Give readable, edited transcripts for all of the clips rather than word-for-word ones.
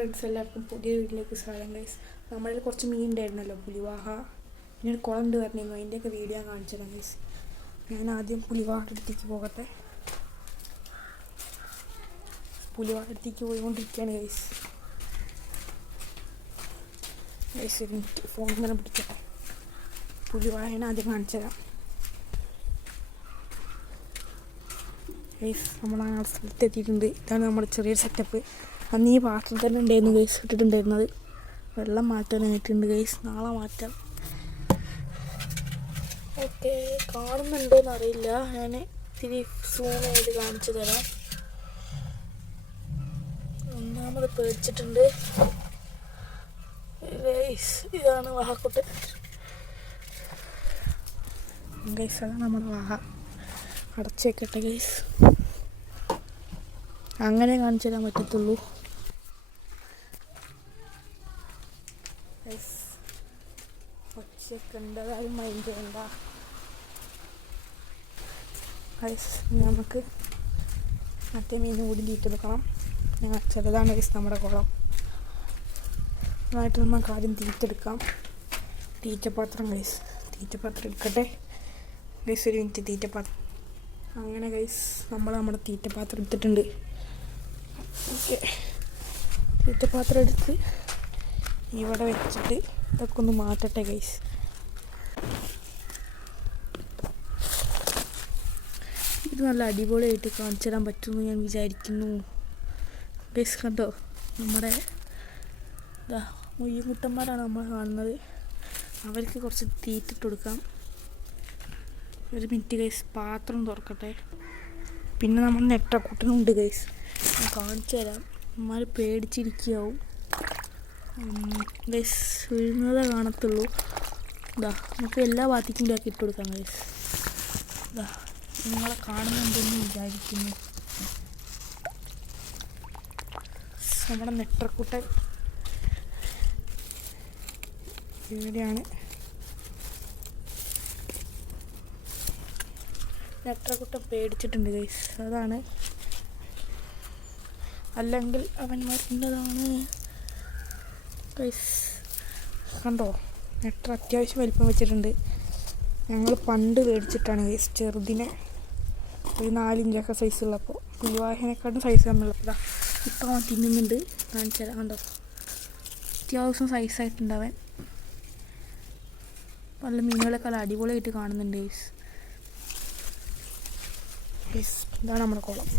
Friends, എല്ലാവർക്കും പുതിയ വീട്ടിലേക്ക് സ്വാഗതം ഗൈസ്. നമ്മളിൽ കുറച്ച് മീൻ ഉണ്ടായിരുന്നല്ലോ, പുലിവാഹ. പിന്നെ ഒരു കുളം ഉണ്ട് പറഞ്ഞിരുന്നു, അതിൻ്റെയൊക്കെ വീഡിയോ ഞാൻ കാണിച്ചു തരാം ഗൈസ്. ഞാൻ ആദ്യം പുലിവാഹ അടുത്തേക്ക് പോകട്ടെ. പുലിവാഹ അടുത്തേക്ക് പോയിക്കൊണ്ടിരിക്കുകയാണ് ഗൈസ്. ഗൈസ് ഒരു മിനിറ്റ്, ഫോൺ ഇങ്ങനെ പിടിക്കട്ടെ. പുലിവാഹനെ ആദ്യം കാണിച്ചു തരാം ഗൈസ്. നമ്മൾ ആ സ്ഥലത്ത് എത്തിയിട്ടുണ്ട്. ഇതാണ് നമ്മുടെ ചെറിയൊരു സെറ്റപ്പ്. അന്ന് ഈ പാത്രം തന്നെ ഉണ്ടായിരുന്നു ഗൈസ് ഇട്ടിട്ടുണ്ടായിരുന്നത്. വെള്ളം മാറ്റാനായിട്ടുണ്ട് ഗൈസ്, നാളെ മാറ്റാം. ഓക്കെ, കാണുന്നുണ്ടോയെന്ന് അറിയില്ല, ഞാൻ ഇത്തിരി സൂം ചെയ്ത് കാണിച്ചു തരാം. ഒന്നാമത് പേടിച്ചിട്ടുണ്ട് ഗൈസ്. ഇതാണ് വാഹക്കുട്ടൻ ഗൈസ്, അതാണ് നമ്മുടെ വാഹ. അടച്ചേക്കട്ടെ ഗൈസ്, അങ്ങനെ കാണിച്ചു തരാൻ പറ്റത്തുള്ളൂ. ഒച്ചയൊക്കെ ഉണ്ട്, അതായത് മൈൻഡ് ചെയ്യണ്ട ഗൈസ്. നമുക്ക് മറ്റേ മീനും കൂടി തീറ്റെടുക്കണം. ചെറുതാണ് ഗൈസ് നമ്മുടെ കുളം. അതായിട്ട് നമുക്ക് ആദ്യം തീറ്റെടുക്കാം. തീറ്റപ്പാത്രം ഗൈസ്, തീറ്റപ്പാത്രം എടുക്കട്ടെ ഗൈസ്. ഒരു മിനിറ്റ്, തീറ്റപ്പാത്രം. അങ്ങനെ ഗൈസ്, നമ്മുടെ തീറ്റപ്പാത്രം എടുത്തിട്ടുണ്ട്. ഓക്കെ, തീറ്റപ്പാത്രം എടുത്ത് ഇവിടെ വെച്ചിട്ട് ഇതൊക്കെ ഒന്ന് മാറ്റട്ടെ ഗൈസ്. ഇത് നല്ല അടിപൊളിയായിട്ട് കാണിച്ചു തരാൻ പറ്റുമെന്ന് ഞാൻ വിചാരിക്കുന്നു ഗൈസ്. കണ്ടോ, നമ്മുടെ മുയ്യൻകുട്ടന്മാരാണ് നമ്മൾ കാണുന്നത്. അവർക്ക് കുറച്ച് തീറ്റിട്ട് കൊടുക്കാം. ഒരു മിനിറ്റ് ഗൈസ്, പാത്രം തുറക്കട്ടെ. പിന്നെ നമ്മൾ നെട്ടക്കുട്ടനുണ്ട് ഗൈസ്, ഞാൻ കാണിച്ചു തരാം. നമ്മൾ പേടിച്ചിരിക്കുകയാവും ഗൈസ്. വീഴുന്നതേ കാണത്തുള്ളൂ. നമുക്ക് എല്ലാ ഭാഗത്തേക്കും ഇതാക്കി ഇട്ട് കൊടുക്കാം ഗൈസ്. നിങ്ങളെ കാണുന്നുണ്ടെന്ന് വിചാരിക്കുന്നു. നമ്മുടെ നെട്ടക്കുട്ടൻ ഇവിടെയാണ്. നെട്ടക്കുട്ടൻ പേടിച്ചിട്ടുണ്ട് ഗൈസ്, അതാണ്. അല്ലെങ്കിൽ അവൻ മരുന്നതാണ് ഗൈസ്. കണ്ടോ, നെട്ടർ അത്യാവശ്യം വലിപ്പം വെച്ചിട്ടുണ്ട്. ഞങ്ങൾ പണ്ട് മേടിച്ചിട്ടാണ് ഗൈസ് ചെറുതിനെ, ഒരു 4 ഇഞ്ചൊക്കെ സൈസുള്ളപ്പോൾ. പുലിവാഹിനെക്കാട്ടും സൈസ് കമ്മിയുള്ളപ്പോൾ ഇപ്പോൾ അവൻ തിന്നുന്നുണ്ട്. കാണിച്ചു തരാം. കണ്ടോ, അത്യാവശ്യം സൈസായിട്ടുണ്ടാവൻ. നല്ല മീനുകളൊക്കെ നല്ല അടിപൊളിയായിട്ട് കാണുന്നുണ്ട് ഗൈസ്. ഗൈസ്, ഇതാണ് നമ്മുടെ കുളം.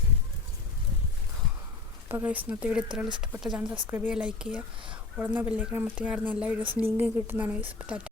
അപ്പോൾ ഗൈസ്, ഇന്നത്തെ വീഡിയോ ഇത്രയും ഇഷ്ടപ്പെട്ട ചാനൽ സബ്സ്ക്രൈബ് ചെയ്യുക, ലൈക്ക് ചെയ്യുക. ഉടനെ ബെല്ലൈക്കൺ അമർത്തി എല്ലാ വീഡിയോസും ലിങ്ക് കിട്ടുന്നതാണ് ഗൈസ്.